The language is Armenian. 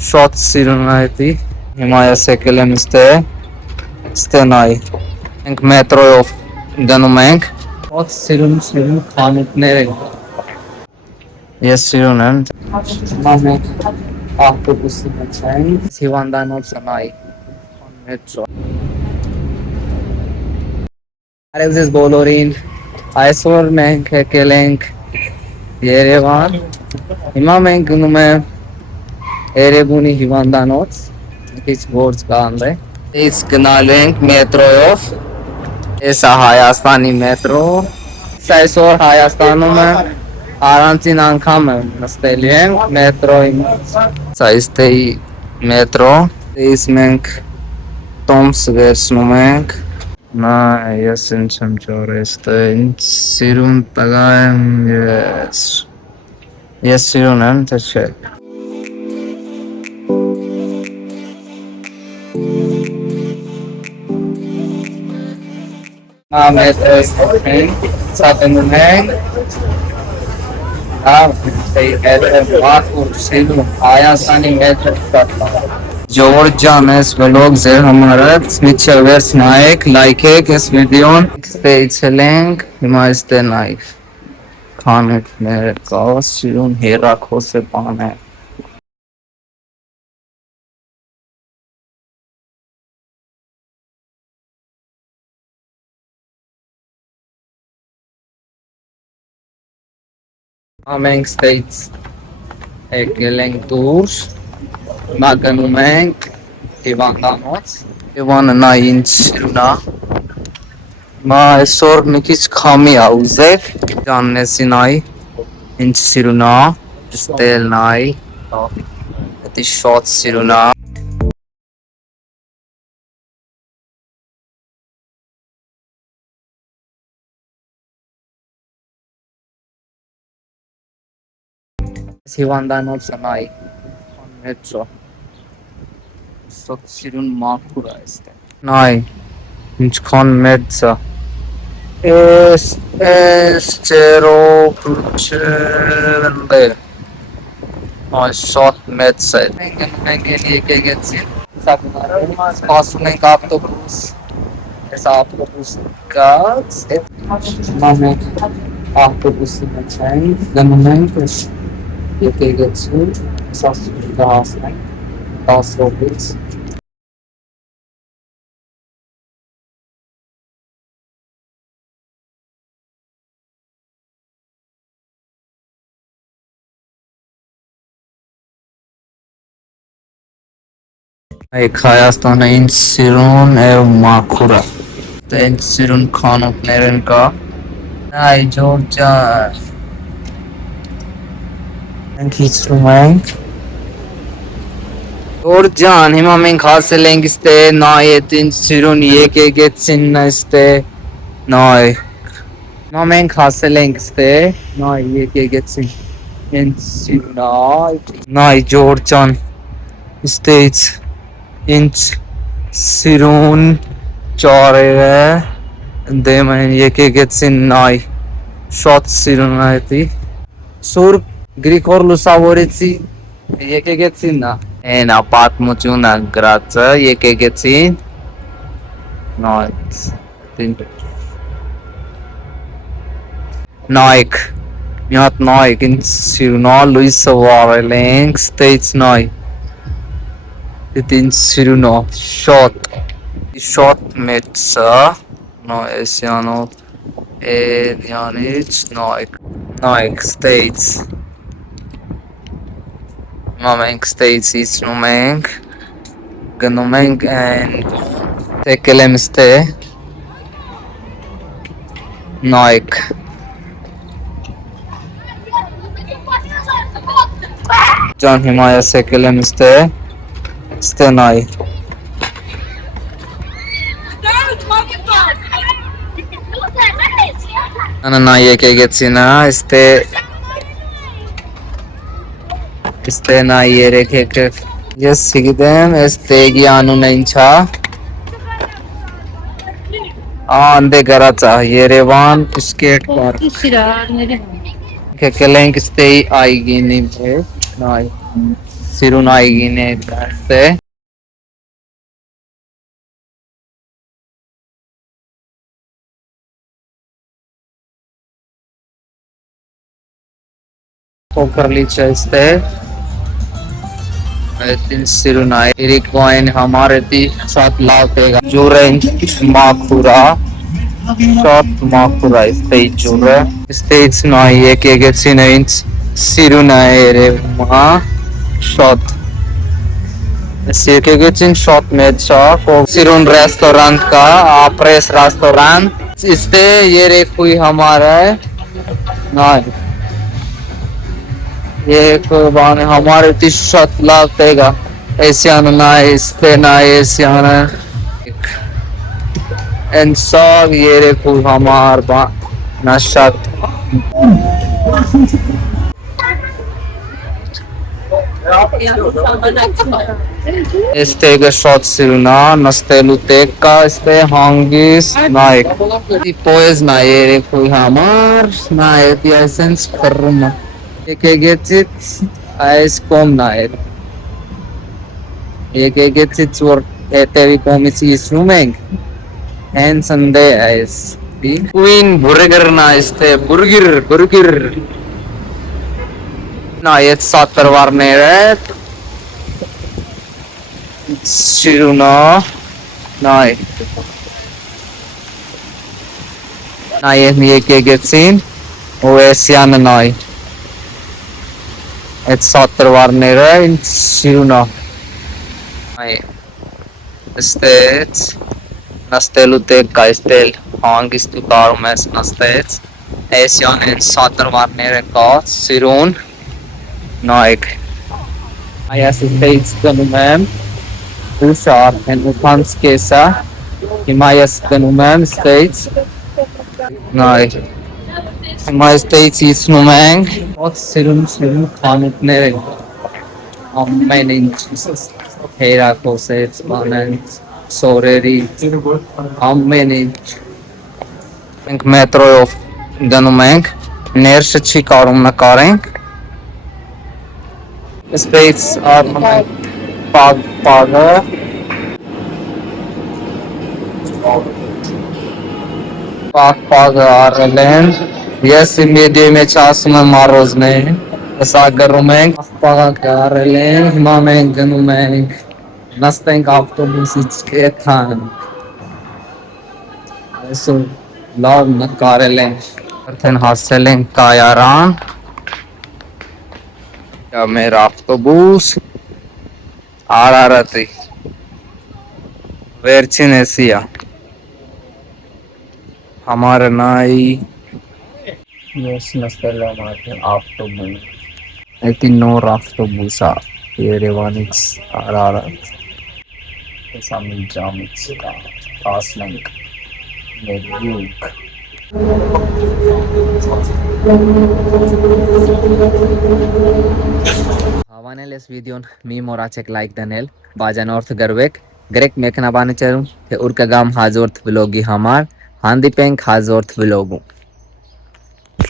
Շատ սիրուն է դի։ Հիմա ես եկել եմ ստենայի։ Մենք մետրոյով գնում ենք։ Շատ սիրուն խանութներ են։ Ես սիրուն եմ։ Հիմա մենք ավտոբուսի մեջ ենք։ Հիվանդանոցը նայ։ Մետրո։ Արև ձեզ բոլորին, այսօր մենք եկել ենք Երևան, հիմա մենք գնում ենք Երևանի հիվանդանոց, քիչ գործ կանդ է, իսկ գնալու ենք մետրոյով, էսա Հայաստանի մետրո, այսօր Հայաստանում առանցին անգամ նստելու ենք մետրոյի մեջ, այստեի մետրո, իսկ մենք Տոմս վերցնում ենք, Նա ես ինչ եմ ճարեստը, ինձ սիրուն տղա եմ ես սիրուն եմ, թե չէ։ Նա մետրոյից ենք, ծատենում ենք, Հայաստանի մետրո Ժողովուրդ ջան, այս վլոգ ձեր համար է, մինչև վերջ նայեք, լայքեք այս վիդեոն, ստեյցել ենք, հիմա այստե նայք, քանութներ կա, սիրուն հեռախոս է բան է։ Մենք ստեյց եկել ենք դուրս, հիմա գնում ենք հիվանդանոց, Եվանը նա ինձ սիրուն է, հիմա այսօր մի քիչ քամի է ուզեք, Ջաննեսի նայ, ինձ սիրուն է, ստել նայ, հետի շատ սիրուն է, Հիվանդանոցը նայ, մետրո, շատ սիրուն մաքուր է այստեղ, նայ, ինչքան մեծ է, Էս ծերոք չենդ է, այս շատ մեծ է, մենք են եկեգեցին, սպասում ենք ավտոբուս, ես ավտոբուս կաց, հիմա մենք ավտոբուսի մեջ ենք, գնում ենք եկեգեցին, սասում կհասնենք, 10 րոպեից Այք Հայաստանը ինձ սիրուն և մաքուր է, ինձ սիրուն քանութներ են կա, այ Ջորջան, մենք հիցրում ենք, Ջորջան, հիմա մենք հասել ենք իստե, նայետ ինձ սիրուն եկեգեցին իստե, նայ, հիմա մենք հասել ենք իստե, նայ եկեգեցին, ինձ սիրուն է, նայ Ջորջան, իստեից, ինձ սիրուն ճարեր է, դեմ են եկեգեցին նայ, շատ սիրուն է հետի, Սուրբ Գրիգոր Լուսավորեցի եկեգեցին նա, Էնա պատմություն է գրածը եկեգեցին, նայք, մի հատ նայք, ինձ սիրուն է, լույսը վարել ենք, ստեյց նայ, Դետ ինձ սիրուն է, շատ մեծ է, նայեսյանով, էդյանից նայք, ստեյց, հիմա մենք ստեյց իցնում ենք, գնում ենք եկել եմ ստե, նայք, Ջան հիմա ես եկել եմ ստե նայ, Անա եկեգեցին է, Ստե նայ երեք եկեք, ես սիգդեմ, ես տեգի անուն է ինչա, Անդե գրած է, Երևան սկետ պարկ, Սիրարների Եկել ենք ստեի այգինի մեջ, նայ, Sirunai'ine este. Pokerlice este. Din Sirunai. Iricoin हमारे ती 7 लाख देगा. Juren Makura. Shot Makura este jure. States noi e che găsineți Sirunai ma shot. Este găsin shot mecha को Sirun restaurant का Press restaurant. इससे ये रे कोई हमारा है नहीं ये कोई बाने हमारे 30 लाख देगा ऐसे आना ना इससे ना ऐसे आना and सब ये रे कोई हमार बा नशा este găsot Siruna nastelu teka este hangis naik poez na ere kui hamar na eti essence perma eke getit ais kom na er eke getit vor etevi komis instrument and sunday ais queen burger na este burger na et satar varne ret Siruna Nai Nai mi che găsin o esian Nai et satar varnere in Siruna Nai States Nastelu te Kaistel Hangis tu Tarmes Nastates Esian in satar varnere ka Sirun Naik Aya States Ganumem Ushar and Upanskesa Himayas Ganumam States Nai Himayas States is Numang What Sirun Khanut Nere Ammening Hera Kosets Banans Soreri Ammening Metro of Ganumang Nershachi Karum Nakareng States are Paga Arlen Yes immediately me chas में मारोज ने सागर में Paga Arlen Mameng Ganumeng Nasteng autobus के थान so love न Karelen Arthen Haseling Kayaran या मेरा autobus Ararati Vercinesia हमारा नाई Yes, nastella mate autobus I think no autobus Yerevanix Ararat Some Jamix Castlink Duke Havanel video mi moracek like Daniel Baja North Garvek Grek mekna bane charum ke urka gam hazort vlogi hamar handi peng hazort vlogu